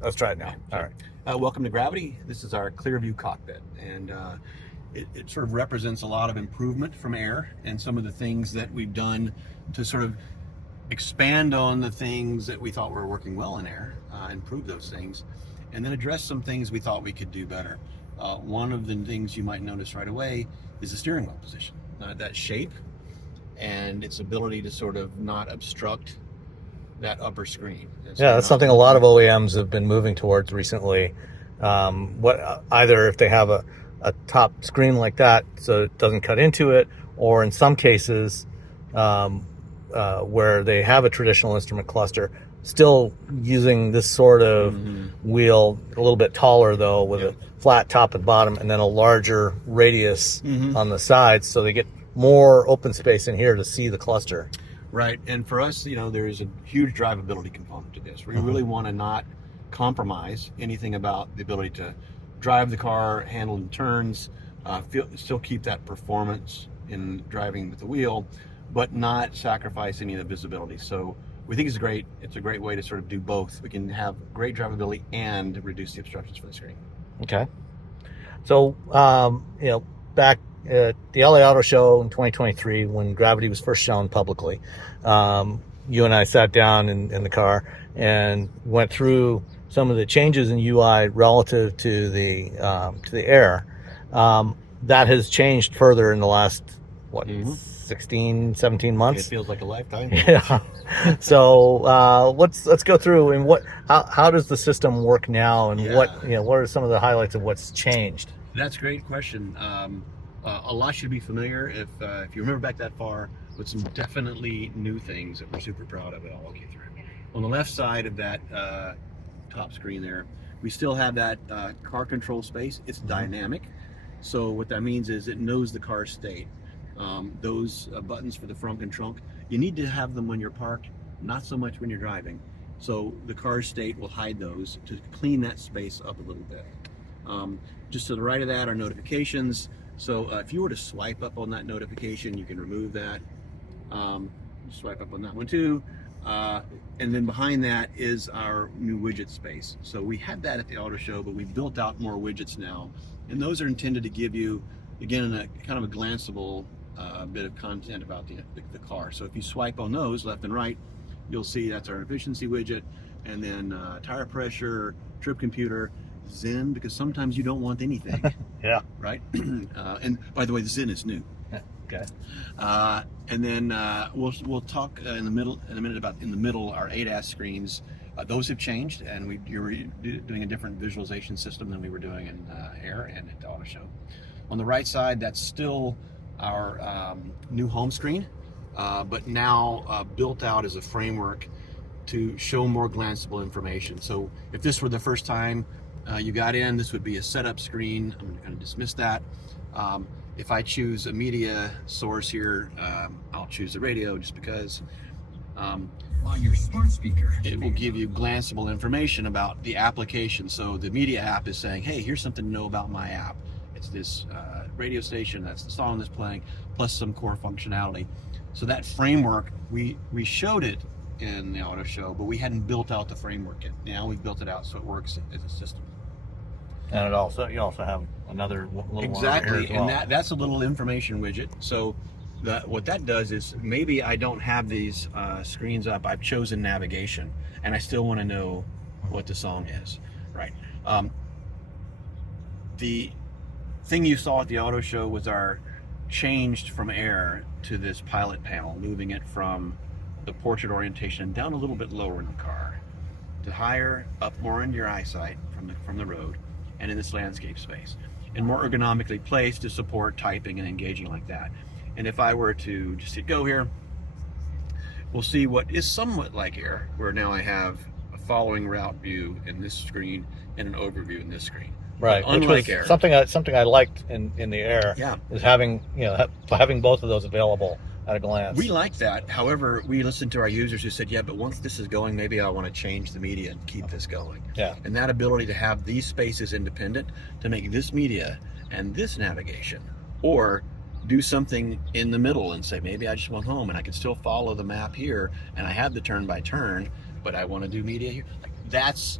Let's try it now. All right. Welcome to Gravity. This is our Clearview cockpit, and it sort of represents a lot of improvement from Air and some of the things that we've done to sort of expand on the things that we thought were working well in Air, improve those things, and then address some things we thought we could do better. One of the things you might notice right away is the steering wheel position, that shape and its ability to sort of not obstruct that upper screen. Yeah, that's something a lot of OEMs have been moving towards recently. Either if they have a top screen like that so it doesn't cut into it, or in some cases where they have a traditional instrument cluster, still using this sort of wheel, a little bit taller though, with a flat top and bottom, and then a larger radius on the sides, so they get more open space in here to see the cluster. Right, and for us, there's a huge drivability component to this. We really want to not compromise anything about the ability to drive the car, handle the turns, still keep that performance in driving with the wheel, but not sacrifice any of the visibility. So we think it's great. It's a great way to sort of do both. We can have great drivability and reduce the obstructions for the screen. Okay. So, back at the LA Auto Show in 2023, when Gravity was first shown publicly, you and I sat down in the car and went through some of the changes in UI relative to the Air. That has changed further in the last 16, 17 months. It feels like a lifetime. Yeah. So let's go through and how does the system work now, and what are some of the highlights of what's changed? That's a great question. A lot should be familiar if you remember back that far, with some definitely new things that we're super proud of. I'll walk you through. On the left side of that top screen there, we still have that car control space. It's dynamic, so what that means is it knows the car state. Those buttons for the front and trunk, you need to have them when you're parked, not so much when you're driving. So the car state will hide those to clean that space up a little bit. Just to the right of that are notifications. So if you were to swipe up on that notification, you can remove that. Swipe up on that one too. And then behind that is our new widget space. So we had that at the auto show, but we built out more widgets now. And those are intended to give you, again, a kind of a glanceable bit of content about the car. So if you swipe on those left and right, you'll see that's our efficiency widget, and then tire pressure, trip computer, Zen, because sometimes you don't want anything. Yeah. Right? And by the way, the Zen is new. Okay. And then we'll talk in a minute about in the middle our ADAS screens. Those have changed, and you're doing a different visualization system than we were doing in Air and at the auto show. On the right side, that's still our new home screen, but now built out as a framework to show more glanceable information. So if this were the first time you got in, this would be a setup screen. I'm going to dismiss that. If I choose a media source here, I'll choose the radio just because on your smart speaker, it will give you glanceable information about the application. So the media app is saying, hey, here's something to know about my app. It's this radio station, that's the song that's playing, plus some core functionality. So that framework, we showed it in the auto show, but we hadn't built out the framework yet. Now we've built it out so it works as a system. And you also have another little exactly, one over here as well. And that's a little information widget. So what that does is, maybe I don't have these screens up. I've chosen navigation, and I still want to know what the song is. Right. The thing you saw at the auto show was our changed from Air to this pilot panel, moving it from the portrait orientation down a little bit lower in the car to higher, up more into your eyesight from the road, and in this landscape space, and more ergonomically placed to support typing and engaging like that. And if I were to just hit go here, we'll see what is somewhat like Air, where now I have a following route view in this screen and an overview in this screen. Right, unlike Air. Something I liked in the Air is having both of those available at a glance. We like that. However, we listened to our users who said, yeah, but once this is going, maybe I want to change the media and keep this going. Yeah. And that ability to have these spaces independent, to make this media and this navigation, or do something in the middle and say, maybe I just want home and I can still follow the map here, and I have the turn by turn, but I want to do media here. Like, that's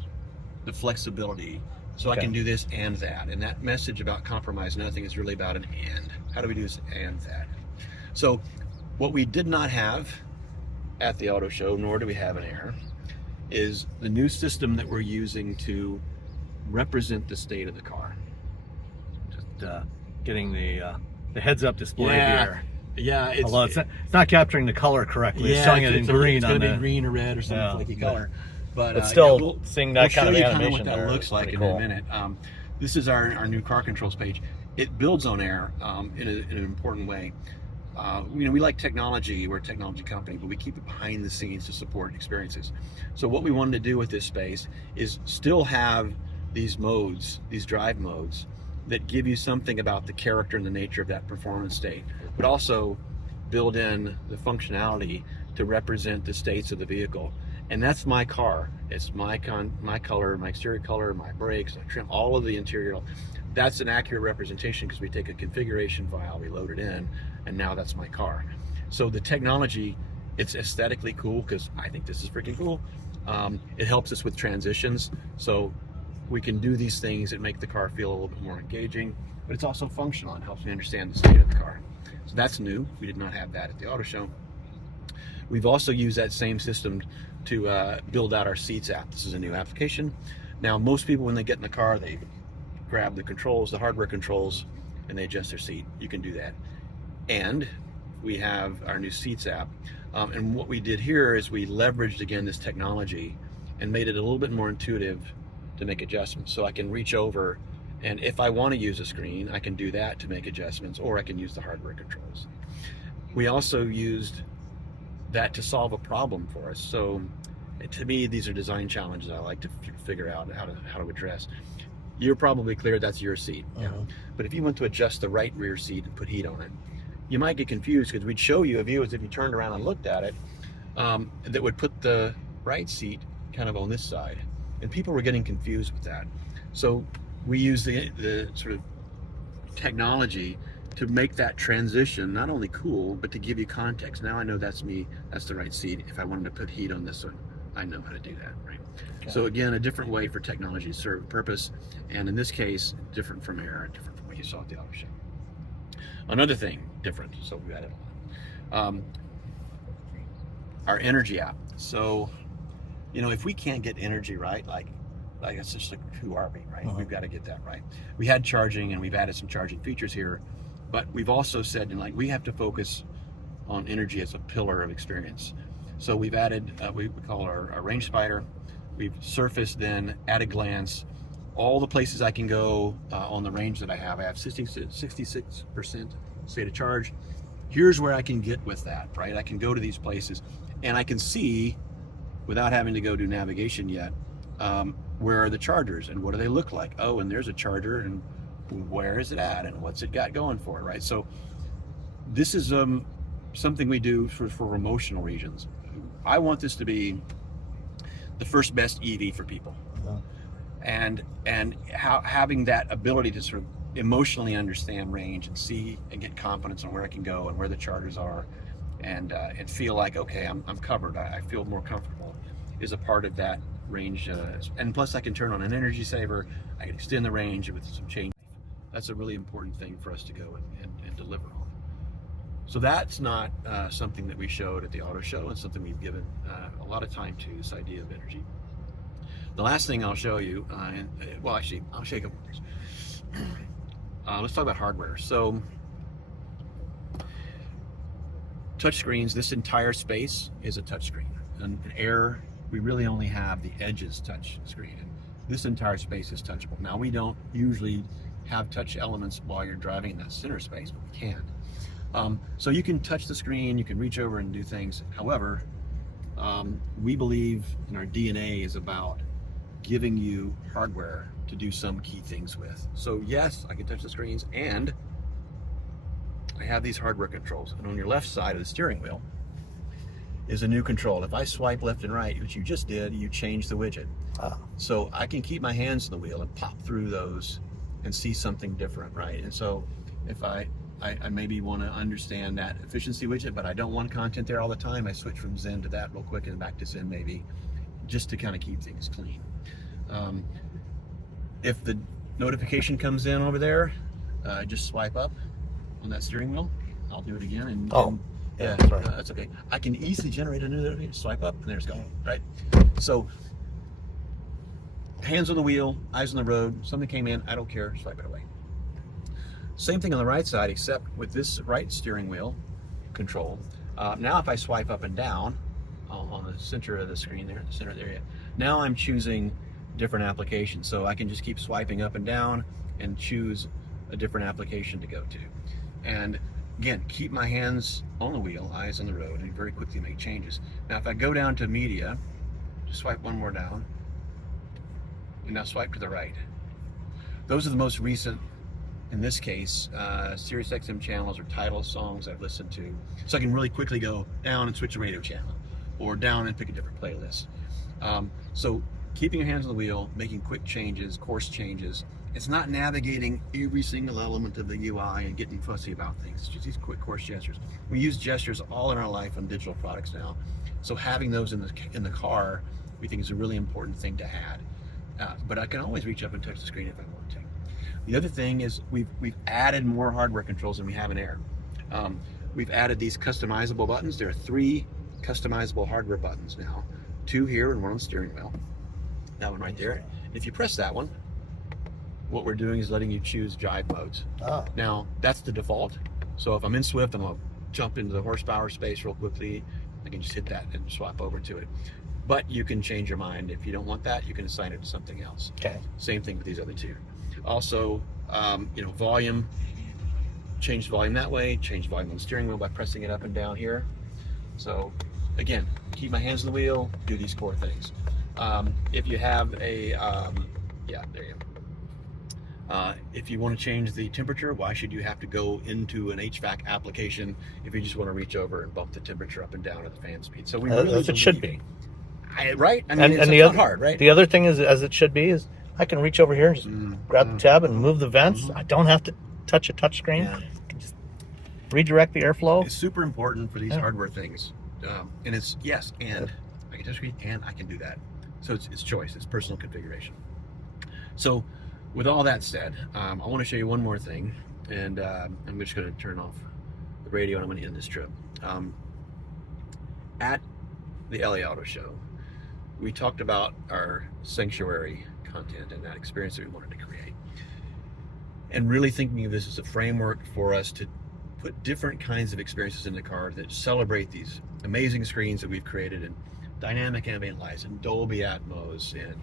the flexibility. So Okay. I can do this and that. And that message about compromise nothing is really about an and. How do we do this and that? So what we did not have at the auto show, nor do we have in Air, is the new system that we're using to represent the state of the car. Just getting the heads-up display Yeah. here. Yeah, Although it's not capturing the color correctly. It's showing it in green it's on going to the. be green or red or some Yeah, flaky but- color. But still, yeah, seeing that kind of show you animation what that there looks is like pretty in cool. a minute. This is our new car controls page. It builds on Air in an important way. We like technology. We're a technology company, but we keep it behind the scenes to support experiences. So what we wanted to do with this space is still have these modes, these drive modes, that give you something about the character and the nature of that performance state, but also build in the functionality to represent the states of the vehicle. And that's my car. It's my color, my exterior color, my brakes, my trim, all of the interior. That's an accurate representation because we take a configuration file, we load it in, and now that's my car. So the technology, it's aesthetically cool because I think this is freaking cool. It helps us with transitions. So we can do these things that make the car feel a little bit more engaging, but it's also functional and helps me understand the state of the car. So that's new. We did not have that at the auto show. We've also used that same system to build out our Seats app. This is a new application. Now, most people, when they get in the car, they grab the controls, the hardware controls, and they adjust their seat. You can do that. And we have our new Seats app. And what we did here is we leveraged, again, this technology and made it a little bit more intuitive to make adjustments. So I can reach over, and if I want to use a screen, I can do that to make adjustments, or I can use the hardware controls. We also used that to solve a problem for us. So to me, these are design challenges I like to figure out how to address. You're probably clear that's your seat. But if you want to adjust the right rear seat and put heat on it, you might get confused because we'd show you a view as if you turned around and looked at it that would put the right seat kind of on this side. And people were getting confused with that. So we use the sort of technology to make that transition not only cool, but to give you context. Now I know that's me, that's the right seat. If I wanted to put heat on this one, I know how to do that, right? Okay. So again, a different way for technology to serve a purpose. And in this case, different from Air, different from what you saw at the auto show. Another thing different, so we added our energy app. So, if we can't get energy right, like it's just like, who are we, right? We've got to get that right. We had charging and we've added some charging features here, but we've also said, we have to focus on energy as a pillar of experience. So we've added, we call it our range spider. We've surfaced then, at a glance, all the places I can go on the range that I have. I have 66% state of charge. Here's where I can get with that, right? I can go to these places and I can see, without having to go do navigation yet, where are the chargers and what do they look like? Oh, and there's a charger, and where is it at and what's it got going for it, right? So this is something we do for emotional reasons. I want this to be the first best EV for people. And having that ability to sort of emotionally understand range and see and get confidence on where I can go and where the chargers are, and feel like, okay, I'm covered. I feel more comfortable, is a part of that range. And plus, I can turn on an energy saver. I can extend the range with some change. That's a really important thing for us to go and deliver on. So that's not something that we showed at the auto show, and something we've given a lot of time to, this idea of energy. The last thing I'll show you, well, actually, I'll show you a couple things. Let's talk about hardware. So, touchscreens, this entire space is a touchscreen. In Air, we really only have the edges touch screen. This entire space is touchable. Now, we don't usually have touch elements while you're driving in that center space, but we can. So you can touch the screen, you can reach over and do things. However, we believe in our DNA is about giving you hardware to do some key things with. So yes, I can touch the screens, and I have these hardware controls. And on your left side of the steering wheel is a new control. If I swipe left and right, which you just did, you change the widget. So I can keep my hands on the wheel and pop through those and see something different, right? And so if I maybe want to understand that efficiency widget, but I don't want content there all the time, I switch from Zen to that real quick and back to Zen maybe, just to kind of keep things clean. If the notification comes in over there, just swipe up on that steering wheel. I'll do it again. And yeah, sorry. That's okay. I can easily generate a new notification. Swipe up, and there's go. Right. So hands on the wheel, eyes on the road. Something came in, I don't care. Swipe it away. Same thing on the right side, except with this right steering wheel control. Now if I swipe up and down on the center of the screen there, the center of the area, now I'm choosing different applications. So I can just keep swiping up and down and choose a different application to go to. And again, keep my hands on the wheel, eyes on the road, and very quickly make changes. Now if I go down to media, just swipe one more down, and now swipe to the right. Those are the most recent, in this case, Sirius XM channels or title songs I've listened to. So I can really quickly go down and switch a radio channel, or down and pick a different playlist. So keeping your hands on the wheel, making quick changes, course changes. It's not navigating every single element of the UI and getting fussy about things. It's just these quick course gestures. We use gestures all in our life on digital products now. So having those in the car, we think is a really important thing to add. But I can always reach up and touch the screen if I want to. The other thing is we've added more hardware controls than we have in Air. We've added these customizable buttons. There are 3 customizable hardware buttons now. 2 here and 1 on the steering wheel. That one right there. If you press that one, what we're doing is letting you choose drive modes. Oh. Now, that's the default. So if I'm in Swift, I'm gonna jump into the horsepower space real quickly. I can just hit that and swap over to it. But you can change your mind. If you don't want that, you can assign it to something else. Okay. Same thing with these other 2. Also, volume, change volume that way, change volume on the steering wheel by pressing it up and down here. So again, keep my hands on the wheel, do these core things. If you have a, there you go. If you want to change the temperature, why should you have to go into an HVAC application if you just want to reach over and bump the temperature up and down at the fan speed? So we really as it should be. Right? I mean, it's not hard, right? The other thing is, as it should be, is I can reach over here and just grab the tab and move the vents. I don't have to touch a touch screen. Yeah. I can just redirect the airflow. It's super important for these hardware things. And it's, yes, and I can touch screen and I can do that. So it's choice, it's personal configuration. So with all that said, I want to show you one more thing, and I'm just going to turn off the radio and I'm going to end this trip. At the LA Auto Show, we talked about our sanctuary content and that experience that we wanted to create. And really thinking of this as a framework for us to put different kinds of experiences in the car that celebrate these amazing screens that we've created, and dynamic ambient lights and Dolby Atmos and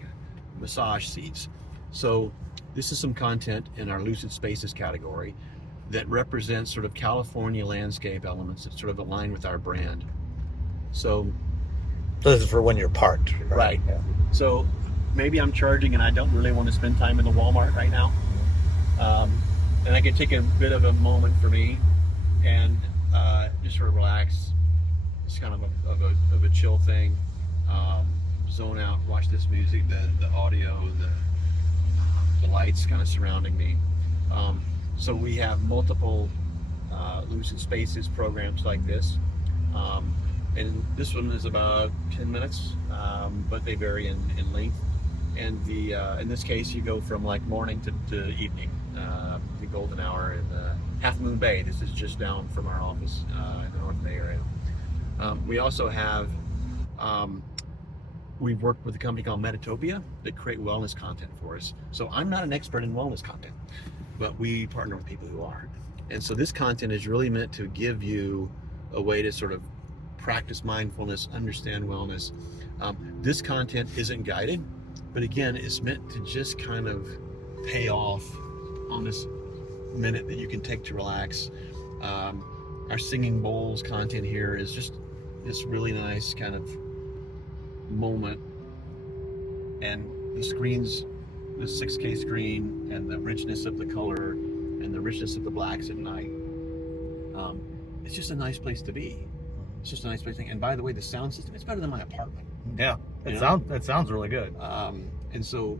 massage seats. So this is some content in our Lucid Spaces category that represents sort of California landscape elements that sort of align with our brand. So this is for when you're parked. Right. Yeah. So maybe I'm charging and I don't really want to spend time in the Walmart right now. And I can take a bit of a moment for me and just sort of relax. It's kind of a chill thing. Zone out, watch this music, the audio, the lights kind of surrounding me. So we have multiple Lucid Spaces programs like this. And this one is about 10 minutes, but they vary in length. And in this case, you go from like morning to evening, the golden hour in Half Moon Bay. This is just down from our office in the North Bay area. We also have, we've worked with a company called Metatopia that create wellness content for us. So I'm not an expert in wellness content, but we partner with people who are. And so this content is really meant to give you a way to sort of practice mindfulness, understand wellness. This content isn't guided, but again, it's meant to just kind of pay off on this minute that you can take to relax. Our Singing Bowls content here is just this really nice kind of moment. And the screens, the 6K screen and the richness of the color and the richness of the blacks at night, it's just a nice place to be. It's just a nice place to be. And by the way, the sound system, it's better than my apartment. Yeah, it sounds really good. And so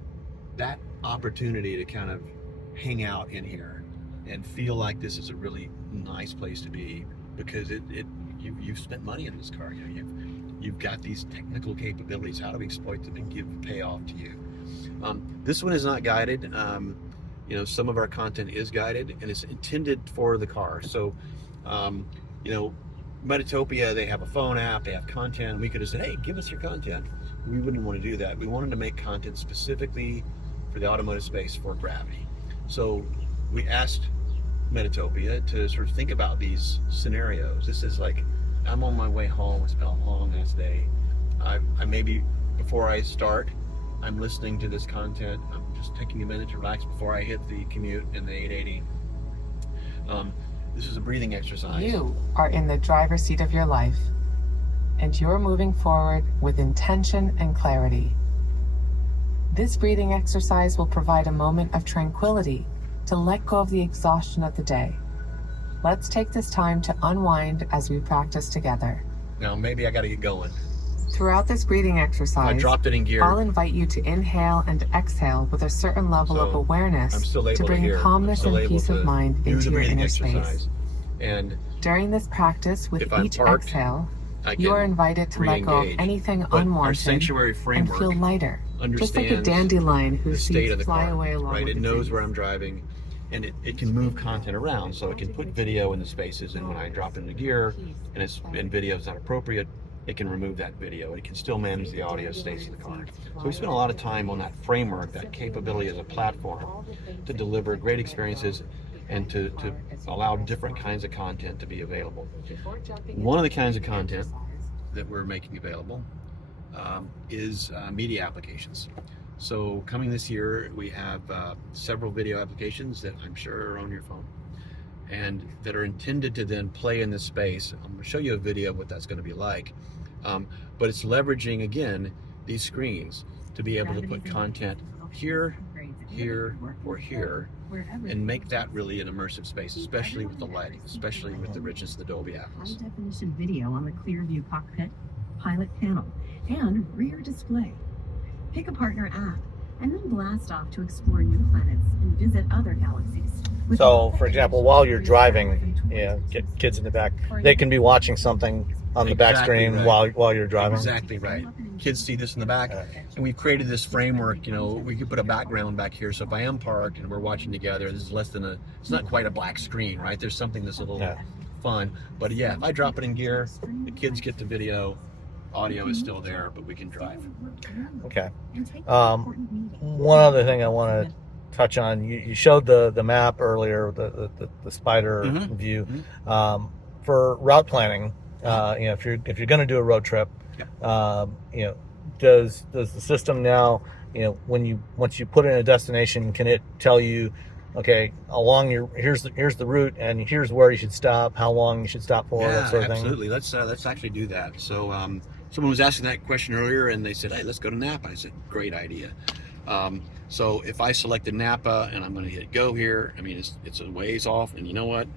that opportunity to kind of hang out in here and feel like this is a really nice place to be, because you've spent money in this car. You've got these technical capabilities. How do we exploit them and give payoff to you? This one is not guided. You know, some of our content is guided, and it's intended for the car. So, you know, Metatopia, they have a phone app, they have content. We could have said, hey, give us your content. We wouldn't want to do that. We wanted to make content specifically for the automotive space for Gravity. So we asked Metatopia to sort of think about these scenarios. This is like, I'm on my way home, it's been a long ass day. I maybe, before I start, I'm listening to this content. I'm just taking a minute to relax before I hit the commute in the 880. This is a breathing exercise. You are in the driver's seat of your life, and you're moving forward with intention and clarity. This breathing exercise will provide a moment of tranquility to let go of the exhaustion of the day. Let's take this time to unwind as we practice together. Now, maybe I got to get going. Throughout this breathing exercise, I dropped it in gear. I'll invite you to inhale and exhale with a certain level of awareness I'm still able to bring hear. calmness I'm still and peace able of to mind do into the your breathing inner exercise. space. And During this practice, with if I'm each parked, exhale, I you are can invited to let go of re-engage. anything But our unwanted sanctuary and framework feel lighter, just like a understands dandelion the whose state of seeds the fly car, away along right? with It the knows breeze. where I'm driving, and it can move content around, so it can put video in the spaces, and when I drop into gear and video is not appropriate, it can remove that video. It can still manage the audio states of the car. So we spent a lot of time on that framework, that capability as a platform to deliver great experiences and to allow different kinds of content to be available. One of the kinds of content that we're making available is media applications. So coming this year, we have several video applications that I'm sure are on your phone and that are intended to then play in this space. I'm going to show you a video of what that's going to be like. But it's leveraging, again, these screens to be able to put content here, here, or here, and make that really an immersive space, especially with the lighting, especially with the richness of the Dolby Atmos. High definition video on the Clearview cockpit, pilot panel, and rear display. Pick a partner app and then blast off to explore new planets and visit other galaxies. So, for example, while you're driving, get kids in the back, they can be watching something on the back Exactly screen right. while you're driving. Exactly right. Kids see this in the back, and we've created this framework. You know, we could put a background back here. So if I am parked and we're watching together, this is less than it's not quite a black screen, right? There's something that's a little fun. But yeah, if I drop it in gear, the kids get the video. Audio is still there, but we can drive. Okay. One other thing I want to touch on, you showed the map earlier, the spider view. For route planning, if you're going to do a road trip, does the system now, once you put in a destination, can it tell you, okay, along here's the route and here's where you should stop, how long you should stop for, that sort of thing? Absolutely. Let's actually do that. So someone was asking that question earlier, and they said, hey, let's go to Napa. I said, great idea. So if I selected Napa and I'm going to hit go here, I mean, it's a ways off, and you know what?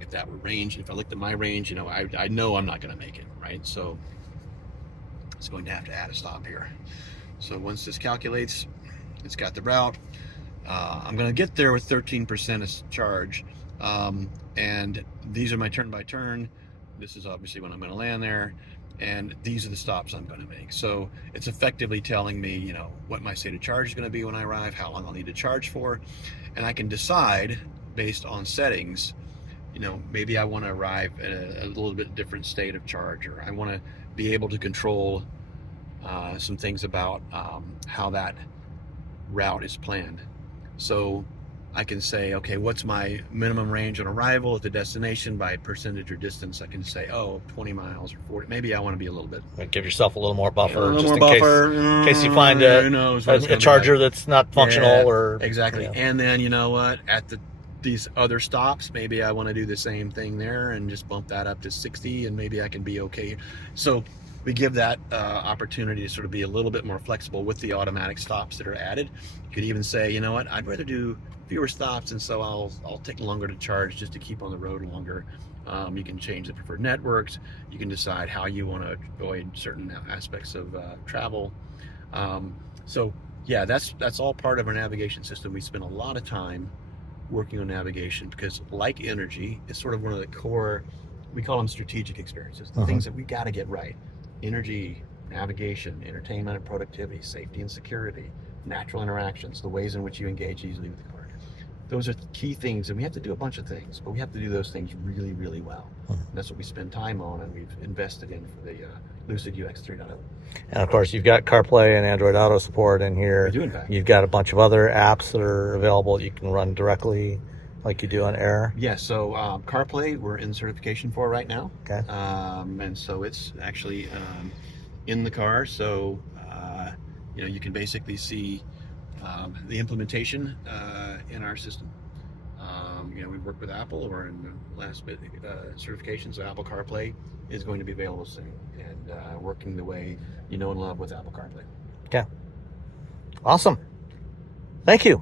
If that were range, if I looked at my range, I know I'm not going to make it, right? So it's going to have to add a stop here. So once this calculates, it's got the route. I'm going to get there with 13% as charge, and these are my turn by turn. This is obviously when I'm going to land there, and these are the stops I'm going to make. So it's effectively telling me, what my state of charge is going to be when I arrive, how long I'll need to charge for, and I can decide based on settings. Maybe I want to arrive at a little bit different state of charge, or I want to be able to control some things about how that route is planned. So I can say, okay, what's my minimum range on arrival at the destination by percentage or distance? I can say, 20 miles or 40. Maybe I want to be a little bit. Give yourself a little more buffer, in case you find a charger that's not functional, or exactly. And then you know what? At these other stops, maybe I want to do the same thing there and just bump that up to 60, and maybe I can be okay. So we give that opportunity to sort of be a little bit more flexible with the automatic stops that are added. You could even say, you know what, I'd rather do fewer stops, and so I'll take longer to charge just to keep on the road longer. You can change the preferred networks. You can decide how you want to avoid certain aspects of travel. So yeah, that's all part of our navigation system. We spend a lot of time working on navigation because, like energy, it's sort of one of the core, we call them strategic experiences, the things that we got to get right. Energy, navigation, entertainment and productivity, safety and security, natural interactions, the ways in which you engage easily with the car. Those are key things, and we have to do a bunch of things, but we have to do those things really, really well. And that's what we spend time on, and we've invested in for the Lucid UX 3.0. And of course, you've got CarPlay and Android Auto support in here. We do, in fact. You've got a bunch of other apps that are available that you can run directly like you do on Air. Yes, so CarPlay we're in certification for right now. Okay. And so it's actually in the car, so you can basically see the implementation in our system. We work with Apple, or in the last bit certification, so Apple CarPlay is going to be available soon, and working the way you know and love with Apple CarPlay. Okay. Awesome. Thank you.